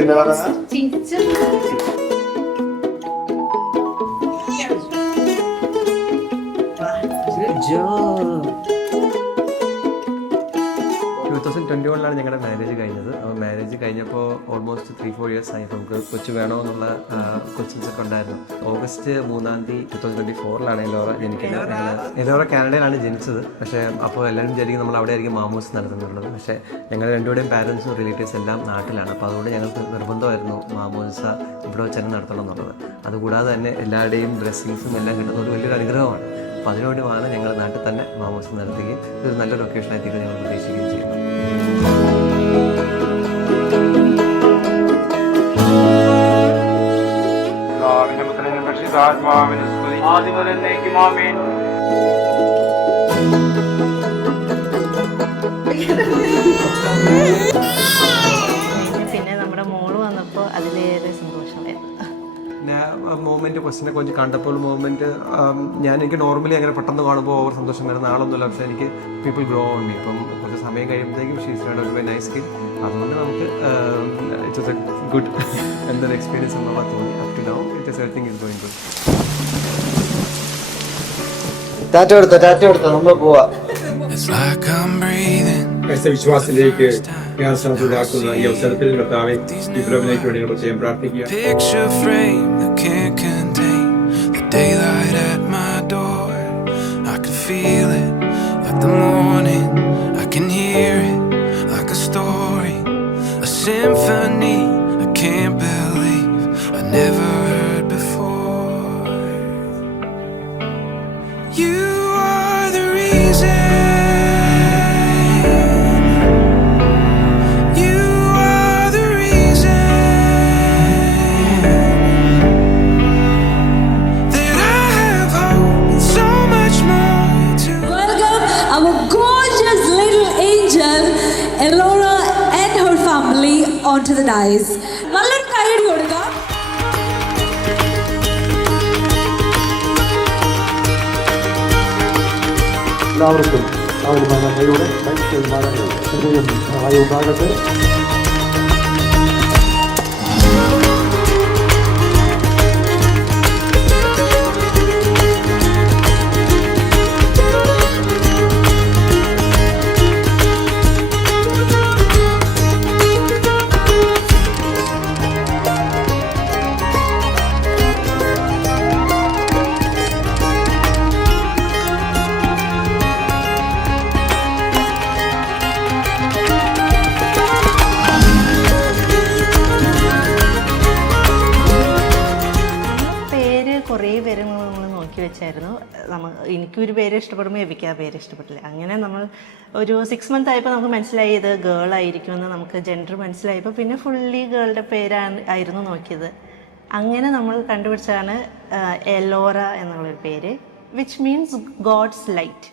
എന്താ പറയുക? ഞങ്ങളുടെ മാരേജ് കഴിഞ്ഞത്. അപ്പോൾ മാരേജ് കഴിഞ്ഞപ്പോൾ ഓൾമോസ്റ്റ് 3-4 years ആയി. നമുക്ക് കൊച്ചു വേണമെന്നുള്ള ക്വസ്റ്റ്യൻസ് ഒക്കെ ഉണ്ടായിരുന്നു. ഓഗസ്റ്റ് 3 2024 എലോറ ജനിക്കുന്നത്. എലോറ കാനഡയിലാണ് ജനിച്ചത്. പക്ഷേ അപ്പോൾ എല്ലാവരും വിചാരിക്കും നമ്മൾ അവിടെ ആയിരിക്കും മാമൂസ് നടത്തുന്നുള്ളത്. പക്ഷേ ഞങ്ങൾ രണ്ടുപേരുടെയും പാരൻസും റിലേറ്റീവ്സ് എല്ലാം നാട്ടിലാണ്. അപ്പോൾ അതുകൊണ്ട് ഞങ്ങൾക്ക് നിർബന്ധമായിരുന്നു മാമൂസ ഇവിടെ വെച്ച് തന്നെ നടത്തണം എന്നുള്ളത്. അതുകൂടാതെ തന്നെ എല്ലാവരുടെയും ബ്ലെസ്സിങ്സും എല്ലാം കിട്ടുന്ന ഒരു വലിയൊരു അനുഗ്രഹമാണ്. അപ്പോൾ അതിനുവേണ്ടിയാണ് ഞങ്ങൾ നാട്ടിൽ തന്നെ മാമൂസ നടത്തുകയും ഇതൊരു നല്ല ലൊക്കേഷനായി തീരുമാനം ഞങ്ങൾ പ്രതീക്ഷിക്കുകയും ചെയ്യുന്നു. പിന്നെ നമ്മുടെ മോള് വന്നപ്പോൾ അതിലേറെ സന്തോഷമായിരുന്നു. മൂവ്മെൻറ്റ് ക്വസ്റ്റിനെ കുറിച്ച് കണ്ടപ്പോൾ മൂവ്മെൻറ്റ് എനിക്ക് നോർമലി അങ്ങനെ പെട്ടെന്ന് കാണുമ്പോൾ ഓവർ സന്തോഷം വരുന്ന ആളൊന്നുമില്ല. പക്ഷേ എനിക്ക് പീപ്പിൾ ഗ്രോ ഉണ്ട്. ഇപ്പം കുറച്ച് സമയം കഴിയുമ്പോഴത്തേക്കും ഷീസ് വെരി നൈസ് കിഡ്. അതുകൊണ്ട് നമുക്ക് ഇറ്റ്സ് എ ഗുഡ് എന്തൊരു എക്സ്പീരിയൻസ് എന്നുള്ള തോന്നി. Up to now everything is going good. Tata എടുത്ത നമ്മൾ പോവാ. വിശ്വാസത്തിലേക്ക് ഞാൻ സമൃദ്ധാക്കുന്ന ഈ അവസരത്തിൽ കർത്താവേ ഈ പ്രവചനയ്ക്ക് വേണ്ടി പ്രത്യേകം പ്രാർത്ഥിക്കുക. Symphony I can't believe I never heard before. You are the reason. You are the reason that I have hope and so much more to. Welcome our gorgeous little angel Elora and her family onto the dais. നല്ലൊരു കൈയടി കൊടുക്കാം. എല്ലാവർക്കും ആ ഒരു നന്മയുടെ ഉണ്ടാകട്ടെ. കുറേ പേര് നമ്മൾ നോക്കി വെച്ചായിരുന്നു. എനിക്കൊരു പേര് ഇഷ്ടപ്പെടുമ്പോൾ എബിക്ക് ആ പേര് ഇഷ്ടപ്പെട്ടില്ല. അങ്ങനെ നമ്മൾ ഒരു 6 months ആയപ്പോൾ നമുക്ക് മനസ്സിലായി ഇത് ഗേൾ ആയിരിക്കുമെന്ന്. നമുക്ക് ജെൻഡർ മനസ്സിലായപ്പോൾ പിന്നെ ഫുള്ളി ഗേളുടെ പേരായിരുന്നു നോക്കിയത്. അങ്ങനെ നമ്മൾ കണ്ടുപിടിച്ചാണ് എലോറ എന്നുള്ളൊരു പേര്, വിച്ച് മീൻസ് ഗോഡ്സ് ലൈറ്റ്.